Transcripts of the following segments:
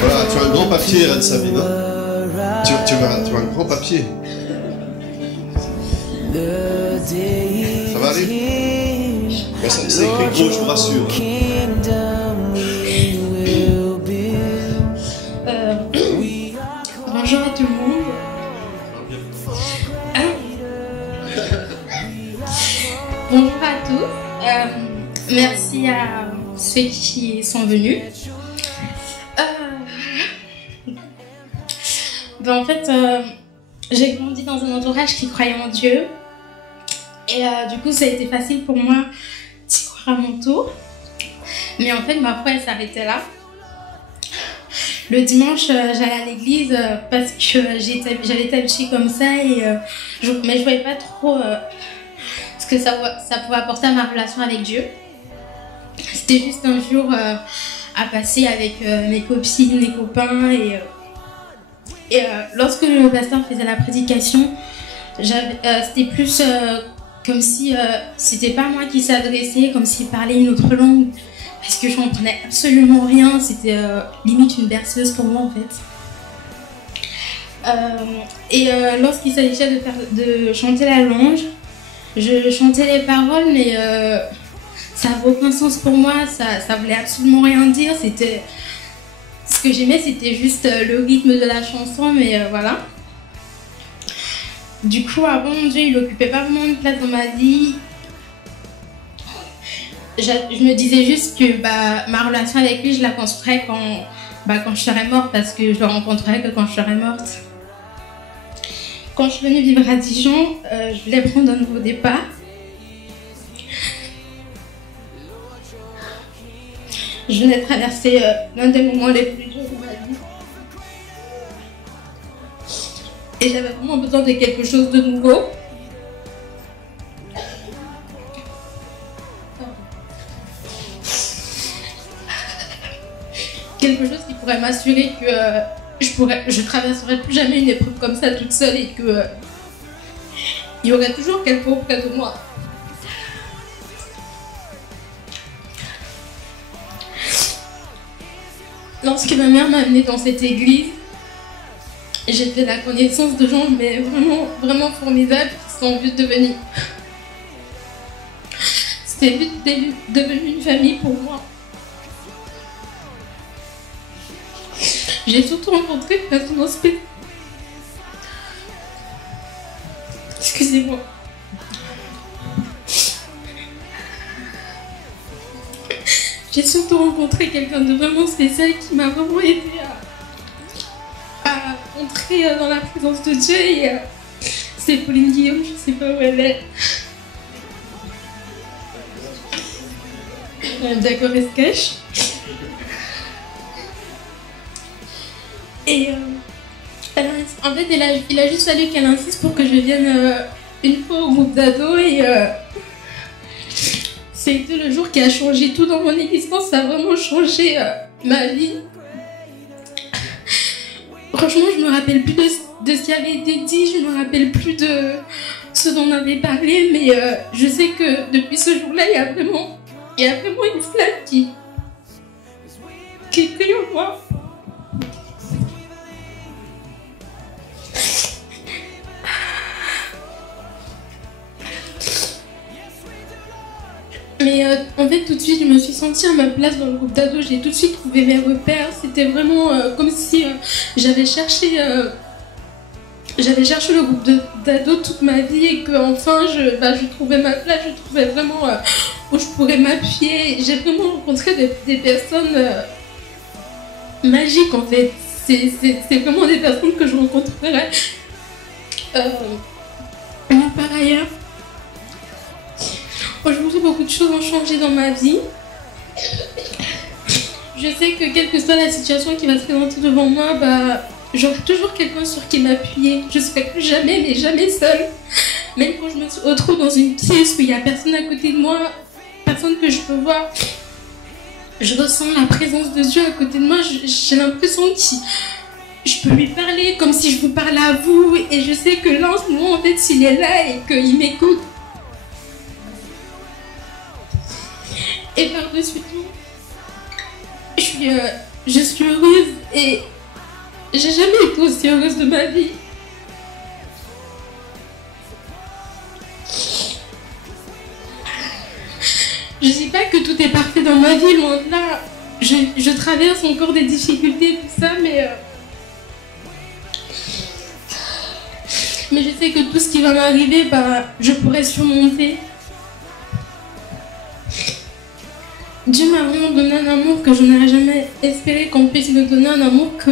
Voilà, tu as un grand papier, Anne Sabine. Hein, tu as un grand papier. Ça va aller? Ouais, c'est écrit gros, je vous rassure. Bonjour à tout le monde. Bonjour à tous. Merci à ceux qui sont venus. En fait, j'ai grandi dans un entourage qui croyait en Dieu. Et du coup, ça a été facile pour moi d'y croire à mon tour. Mais en fait, ma foi, elle s'arrêtait là. Le dimanche, j'allais à l'église parce que j'avais été habituée comme ça. Mais je ne voyais pas trop ce que ça pouvait apporter à ma relation avec Dieu. C'était juste un jour à passer avec mes copines, mes copains. Et lorsque le pasteur faisait la prédication, c'était plus comme si c'était pas moi qui s'adressait, comme s'il parlait une autre langue, parce que je comprenais absolument rien. C'était limite une berceuse pour moi en fait. Lorsqu'il s'agissait de chanter la louange, je chantais les paroles, mais ça n'avait aucun sens pour moi, ça voulait absolument rien dire. Ce que j'aimais, c'était juste le rythme de la chanson, mais voilà. Du coup, avant, Dieu, il n'occupait pas vraiment de place dans ma vie. Je me disais juste que ma relation avec lui, je la construirais quand je serais morte, parce que je le rencontrerais que quand je serais morte. Quand je suis venue vivre à Dijon, je voulais prendre un nouveau départ. Je venais de traverser l'un des moments les plus durs de ma vie. Et j'avais vraiment besoin de quelque chose de nouveau. Quelque chose qui pourrait m'assurer que je traverserai plus jamais une épreuve comme ça toute seule et que il y aurait toujours quelqu'un auprès de moi. Lorsque ma mère m'a amenée dans cette église, j'ai fait la connaissance de gens mais vraiment, vraiment formidables qui sont vite devenus. C'était vite devenu une famille pour moi. J'ai surtout rencontré une personne hospitalière. Excusez-moi. J'ai surtout rencontré quelqu'un de vraiment spécial qui m'a vraiment aidé à entrer dans la présence de Dieu. Et c'est Pauline Guillaume, je ne sais pas où elle est. D'accord, elle se cache. Et en fait, il a juste fallu qu'elle insiste pour que je vienne une fois au groupe d'ados. Et c'était le jour qui a changé tout dans mon existence. Ça a vraiment changé ma vie. Franchement, je me rappelle plus de ce qui avait été dit. Je me rappelle plus de ce dont on avait parlé. Mais je sais que depuis ce jour-là, il y a vraiment une flamme qui brille en moi. Mais en fait, tout de suite, je me suis sentie à ma place dans le groupe d'ados. J'ai tout de suite trouvé mes repères. C'était vraiment comme si j'avais cherché le groupe d'ados toute ma vie et qu'enfin, je trouvais ma place. Je trouvais vraiment où je pourrais m'appuyer. J'ai vraiment rencontré des personnes magiques, en fait. C'est vraiment des personnes que je rencontrerai par ailleurs. Aujourd'hui, beaucoup de choses ont changé dans ma vie. Je sais que quelle que soit la situation qui va se présenter devant moi, j'aurai toujours quelqu'un sur qui m'appuyer. Je ne serai plus jamais, mais jamais seule. Même quand je me retrouve dans une pièce où il n'y a personne à côté de moi, personne que je peux voir, je ressens la présence de Dieu à côté de moi. J'ai l'impression que je peux lui parler comme si je vous parlais à vous. Et je sais que là, en ce moment, en fait, s'il est là et qu'il m'écoute. Et par-dessus tout, suis heureuse et j'ai jamais été aussi heureuse de ma vie. Je dis pas que tout est parfait dans ma vie, loin de là. Je traverse encore des difficultés, tout ça, mais je sais que tout ce qui va m'arriver, je pourrai surmonter. Dieu m'a vraiment donné un amour que je n'aurais jamais espéré qu'on puisse me donner, un amour que...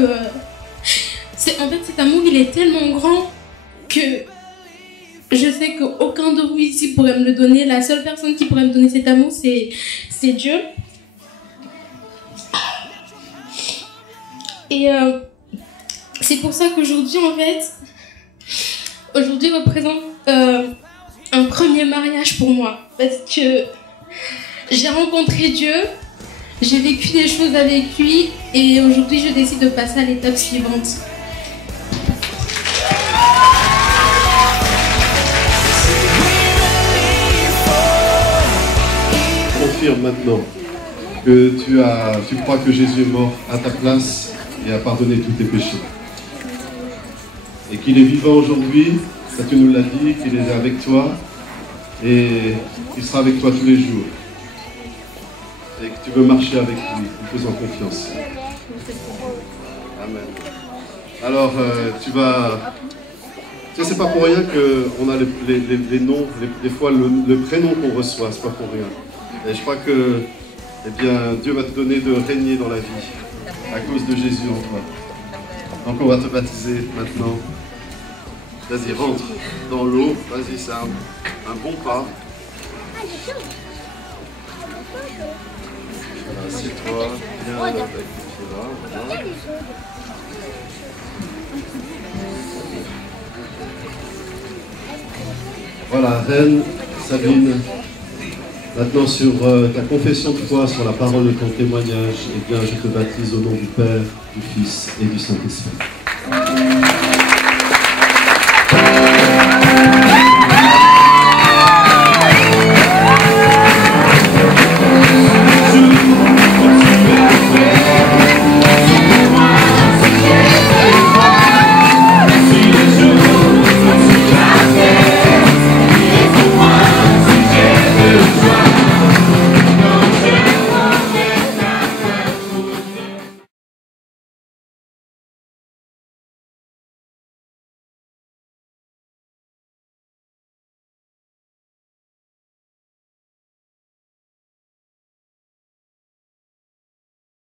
En fait, cet amour, il est tellement grand que je sais qu'aucun de vous ici pourrait me le donner. La seule personne qui pourrait me donner cet amour, c'est Dieu. Et c'est pour ça qu'aujourd'hui, en fait, aujourd'hui représente un premier mariage pour moi. Parce que j'ai rencontré Dieu, j'ai vécu des choses avec lui et aujourd'hui, je décide de passer à l'étape suivante. Confirme maintenant que tu crois que Jésus est mort à ta place et a pardonné tous tes péchés. Et qu'il est vivant aujourd'hui, ça tu nous l'as dit, qu'il est avec toi et qu'il sera avec toi tous les jours. Et que tu veux marcher avec lui, en faisant confiance. Amen. Alors, tu sais, c'est pas pour rien qu'on a les noms, des fois le prénom qu'on reçoit, c'est pas pour rien. Et je crois que, eh bien, Dieu va te donner de régner dans la vie, à cause de Jésus en toi. Donc on va te baptiser maintenant. Vas-y, rentre dans l'eau, vas-y, c'est un bon pas. Voilà, assieds-toi, viens avec les pieds là, voilà. Voilà, Reine Sabine, maintenant sur ta confession de foi, sur la parole de ton témoignage, eh bien je te baptise au nom du Père, du Fils et du Saint-Esprit.